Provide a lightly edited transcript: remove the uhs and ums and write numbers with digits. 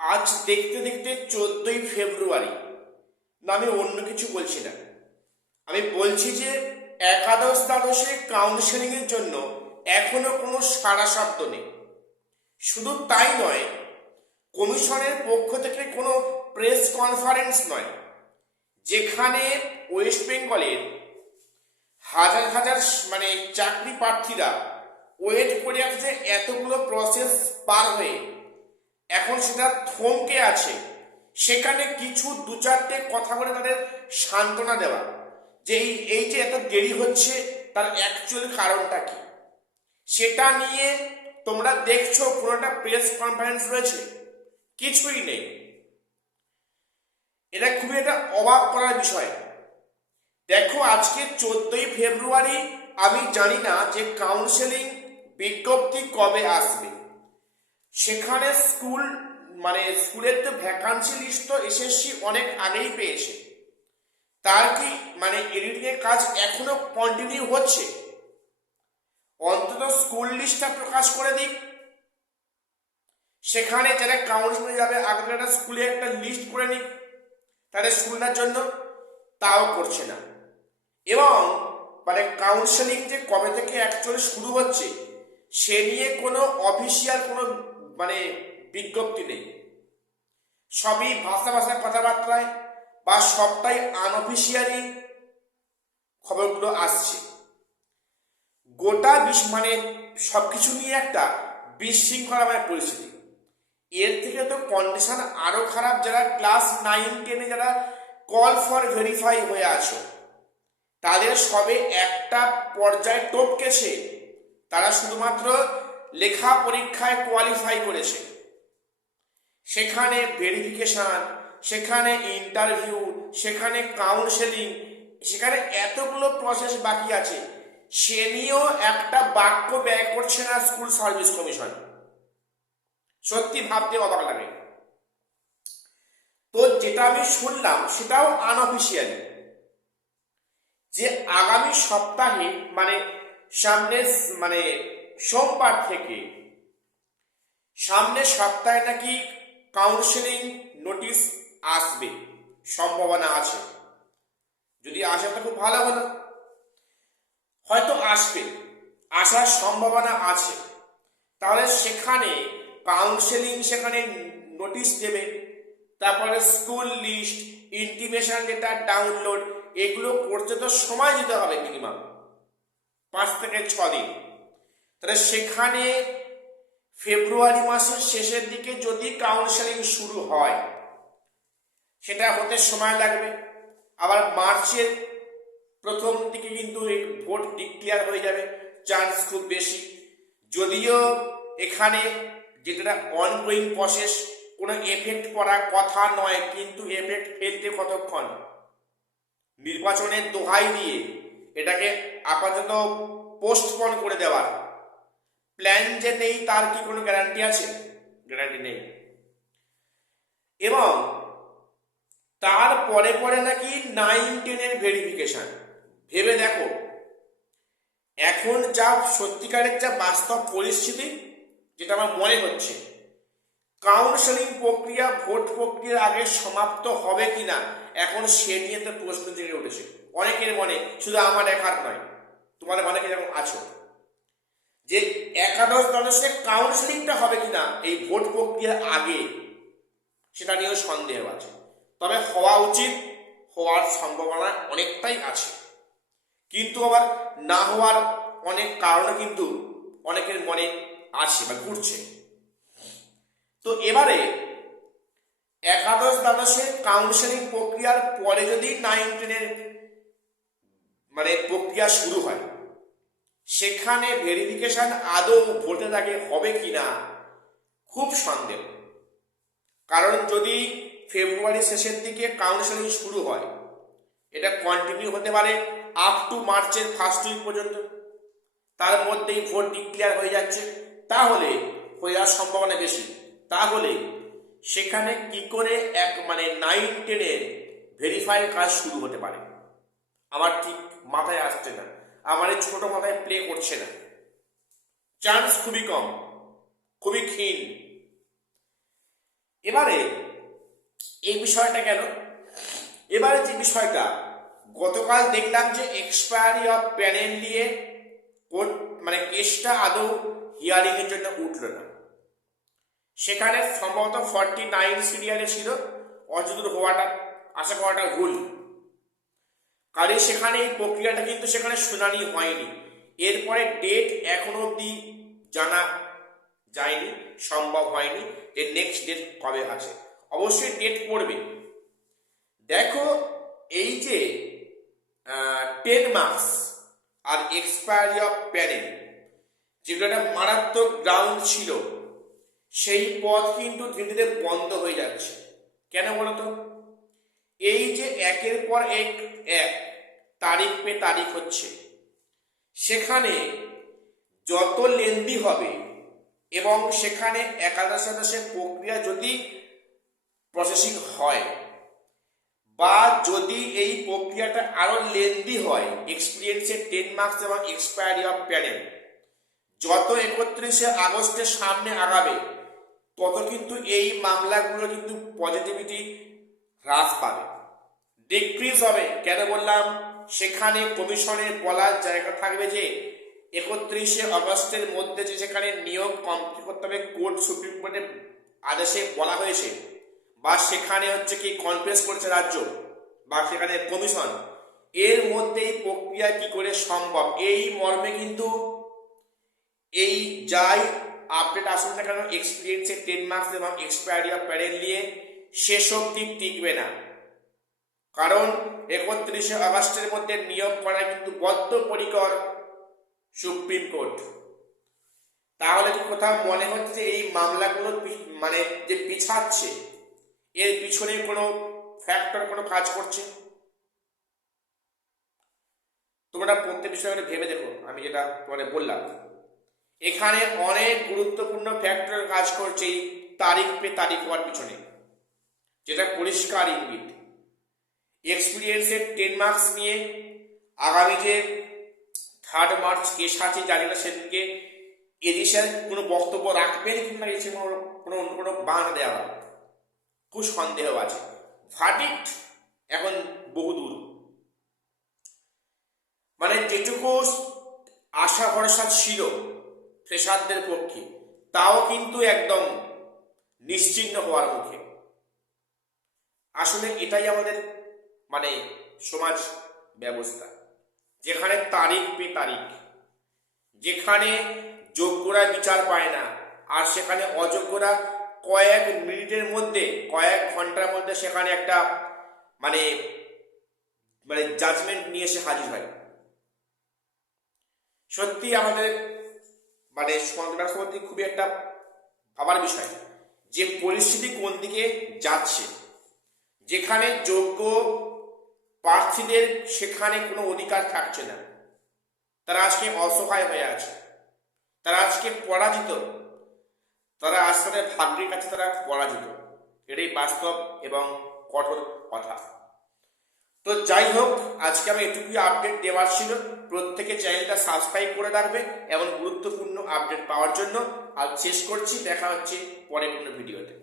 আজ দেখতে দেখতে 14ই ফেব্রুয়ারি। না, আমি অন্য কিছু বলছি না। আমি বলছি যে একাদশ দ্বাদশে কাউন্সেলিং এর জন্য এখনো কোনো সাড়া শব্দ নেই। শুধু তাই নয়, কমিশনের পক্ষ থেকে কোনো প্রেস কনফারেন্স নয়, যেখানে ওয়েস্ট বেঙ্গলের হাজার হাজার চাকরি প্রার্থীরা ওয়েট করে আছে এতগুলো প্রসেস পার হয়ে, এখন সেটা থমকে আছে। সেখানে কিছু দু চারটে কথা বলে তাদের সান্ত্বনা দেওয়া যে এই যে এত দেরি হচ্ছে তার অ্যাকচুয়াল কারণটা কি, সেটা নিয়ে তোমরা দেখছো কোনো একটা প্রেস কনফারেন্স রয়েছে? কিছুই নেই। এটা খুবই একটা অবাক করার বিষয়। দেখো, আজকে 14ই ফেব্রুয়ারি। আমি জানি না যে কাউন্সেলিং বিজ্ঞপ্তি কবে আসবে। সেখানে স্কুলের তো ভ্যাকান্সি লিস্ট তো এসএসসি অনেক আগেই পেয়েছে। তার কি এডিটিং এর কাজ এখনো কন্টিনিউ হচ্ছে? অন্তত স্কুল লিস্টটা প্রকাশ করে দিক। সেখানে যারা কাউন্সিলিং যাবে আগে একটা স্কুলে একটা লিস্ট করে নিক তাদের সুবিধার জন্য। তাও করছে না। এবং কাউন্সেলিং যে কবে থেকে অ্যাকচুয়ালি শুরু হচ্ছে সে নিয়ে কোনো অফিসিয়াল কোনো মানে বিজ্ঞপ্তি নেই। সবই ভাষা ভাষা কথাবার্তায় বা সবটাই আনঅফিসিয়ালি খবরগুলো আসছে। গোটা সবকিছু নিয়ে একটা বিশৃঙ্খলাময় পরিস্থিতি। এর থেকে তো কন্ডিশন আরো খারাপ। যারা ক্লাস 9-10-এ যারা কল ফর ভেরিফাই হয়ে আছো, তাদের সবে একটা পর্যায়ে টপকেছে। তারা শুধুমাত্র লেখা পরীক্ষায় কোয়ালিফাই করেছে, সেখানে ভেরিফিকেশন, সেখানে ইন্টারভিউ, সেখানে কাউন্সেলিং, সেখানে এতগুলো প্রসেস বাকি আছে। সে নিয়েও একটা বাক্য ব্যয় করছে না স্কুল সার্ভিস কমিশন। সত্যি ভাবতে অবাক লাগে। তো যেটা আমি শুনলাম সেটাও আনঅফিসিয়ালি, যে আগামী সপ্তাহে সামনের সোমবার থেকে সামনের সপ্তাহে নাকি কাউন্সেলিং নোটিশ আসবে, সম্ভাবনা আছে। যদি আসে তো খুব ভালো হলো, হয়তো আসবে, আসার সম্ভাবনা আছে। তাহলে সেখানে কাউন্সেলিং, সেখানে নোটিশ দেবে, তারপরে school list, intimation letter download, এগুলো করতে তো সময় দিতে হবে মিনিমাম 5 থেকে 6 দিন। তাহলে সেখানে ফেব্রুয়ারি মাসের শেষের দিকে যদি কাউন্সেলিং শুরু হয়, সেটা হতে সময় লাগবে। আবার মার্চের প্রথম দিকে কিন্তু ভোট ডিক্লেয়ার হয়ে যাবে, চান্স খুব বেশি। যদিও এখানে যেটা অনগোয়িং প্রসেস, কোনো এফেক্ট পড়ার কথা নয়, কিন্তু এফেক্ট ফেলতে কতক্ষণ? নির্বাচনের দোহাই দিয়ে এটাকে আপাতত পোস্টপন করে দেওয়ার প্ল্যান যে নেই তার কি কোনো গ্যারান্টি আছে? গ্যারান্টি নেই। এবং তার পরে পরে নাকি 9-10-এর ভেরিফিকেশন। ভেবে দেখো, এখন যা সত্যিকারের যা বাস্তব পরিস্থিতি, যেটা আমার মনে হচ্ছে, কাউন্সেলিং প্রক্রিয়া ভোট প্রক্রিয়ার আগে সমাপ্ত হবে কিনা এখন সে নিয়ে তো প্রশ্ন জেগে উঠেছে অনেকের মনে। শুধু আমার একার নয়, তোমাদের অনেকে যেমন আছো, যে একাদশ দ্বাদশের কাউন্সেলিংটা হবে কিনা এই ভোট প্রক্রিয়ার আগে, সেটা নিয়েও সন্দেহ আছে। তবে হওয়া উচিত, হওয়ার সম্ভাবনা অনেকটাই আছে। কিন্তু আবার না হওয়ার অনেক কারণে কিন্তু অনেকের মনে আছে বা ঘুরছে। তো এবারে একাদশ দ্বাদশের কাউন্সেলিং প্রক্রিয়ার পরে যদি 9-10-এর প্রক্রিয়া শুরু হয়, সেখানে ভেরিফিকেশন আদৌ ভোটের আগে হবে কিনা খুব সন্দেহ। কারণ যদি ফেব্রুয়ারি শেষের দিকে কাউন্সেলিং শুরু হয়, এটা কন্টিনিউ হতে পারে আপ টু মার্চের ফার্স্ট উইক পর্যন্ত। তার মধ্যেই ভোট ডিক্লেয়ার হয়ে যাচ্ছে, তাহলে হয়ে যাওয়ার সম্ভাবনা বেশি। তাহলে সেখানে কি করে 9-10-এর ভেরিফাই কাজ শুরু হতে পারে আমার ঠিক মাথায় আসছে না। আমার এই ছোট মাথায় প্লে করছে না। চান্স খুবই কম, খুবই ক্ষীণ। এবারে এই বিষয়টা গেল। এবারে যে বিষয়টা গতকাল দেখলাম যে এক্সপায়ারি অফ প্যানেল নিয়ে কোর্ট মানে কেসটা আদৌ হিয়ারিং এর জন্য উঠল না। সেখানে সম্ভবত 49 সিরিয়ালে ছিল, অযদূর হওয়াটা আশা করাটা ভুল, কারণ সেখানে এই প্রক্রিয়াটা কিন্তু সেখানে শুনানি হয়নি। এরপরে ডেট এখনো অব্দি জানা যায়নি, সম্ভব হয়নি যে নেক্সট ডেট কবে আছে। অবশ্যই ডেট পড়বে। দেখো এই যে 10 মার্কস আর এক্সপায়ারি অফ প্যানেল, যেগুলো একটা মারাত্মক গ্রাউন্ড ছিল, সেই পথ কিন্তু ধীরে ধীরে বন্ধ হয়ে যাচ্ছে। কেন বলতো? এই যে একের পর এক তারিখ পে তারিখ হচ্ছে, সেখানে যত লেন্দি হবে এবং সেখানে একাদশ একাদশের প্রক্রিয়া যদি প্রসেসিং হয় বা যদি এই প্রক্রিয়াটা আরো লেন্দি হয়, এক্সপিরিয়েন্সের 10 মার্কস এবং এক্সপায়ারি অফ প্যানেল যত 31শে আগস্টের সামনে আগাবে, তত কিন্তু এই মামলাগুলো কিন্তু পজিটিভিটি হ্রাস পাবে, ডিক্রিজ হবে। কেন বললাম? সেখানে কমিশনের বলার জায়গা থাকবে যে 31শে আগস্টের মধ্যে যে সেখানে নিয়োগ কমপ্লিট করতে হবে, কোর্ট সুপ্রিম কোর্টের আদেশে বলা হয়েছে, বা সেখানে হচ্ছে কি কনফারেন্স করেছে রাজ্য বা সেখানে কমিশন, এর মধ্যেই প্রক্রিয়া কি করে সম্ভব, এই মর্মে কিন্তু এই যাই আপডেট আসুন না কেন, এক্সপিরিয়েন্সের 10 মার্কস এবং এক্সপায়ারি অফ প্যানেল নিয়ে শেষ অবধি টিকবে না। কারণ 31শে আগস্টের মধ্যে নিয়োগ করা কিন্তু বদ্ধপরিকর সুপ্রিম কোর্ট। তাহলে কি কোথাও মনে হচ্ছে যে এই মামলাগুলো মানে যে পিছাচ্ছে, এর পিছনে কোনো ফ্যাক্টর কোনো কাজ করছে? তোমরা প্রত্যেক বিষয়ে ভেবে দেখো। আমি যেটা তোমাদের বললাম, এখানে অনেক গুরুত্বপূর্ণ ফ্যাক্টর কাজ করছে এই তারিখ পে তারিখ হওয়ার পিছনে, যেটা পরিষ্কার ইঙ্গিত। এক্সপিরিয়েন্সের 10 মার্কস নিয়ে আগামী যে 3 মার্চ কেস আছে, জানি না সেদিকে এডিশন কোনো বক্তব্য রাখবেন কিংবা এসে কোনো বাঁধ দেওয়া, খুব সন্দেহ আছে। ভার্ডিক্ট এখন বহুদূর, মানে যেটুকু আশা ভরসা ছিল ফ্রেশারদের পক্ষে, তাও কিন্তু একদম নিশ্চিহ্ন হওয়ার মুখে। আসলে এটাই আমাদের মানে সমাজ ব্যবস্থা, যেখানে তারিখ পে তারিখ, যেখানে যোগ্যরা বিচার পায় না, আর সেখানে অযোগ্যরা কয়েক মিনিটের মধ্যে, কয়েক ঘন্টার মধ্যে সেখানে একটা মানে মানে জাজমেন্ট নিয়ে এসে হাজির হয়। সত্যি আমাদের মানে সমাজ মধ্যে খুবই একটা ভাবার বিষয় যে পরিস্থিতি কোন দিকে যাচ্ছে, যেখানে যোগ্য প্রার্থীদের সেখানে কোনো অধিকার থাকছে না, তারা আজকে অসহায় হয়ে আছে, তারা আজকে পরাজিত, তারা আজ তাদের ভাগ্যের কাছে তারা পরাজিত। এটাই বাস্তব এবং কঠোর কথা। তো যাই হোক, আজকে আমি এটুকুই আপডেট দেওয়ার ছিল। প্রত্যেকে চ্যানেলটা সাবস্ক্রাইব করে রাখবে এমন গুরুত্বপূর্ণ আপডেট পাওয়ার জন্য। আজ শেষ করছি, দেখা হচ্ছে পরে কোনো ভিডিওতে।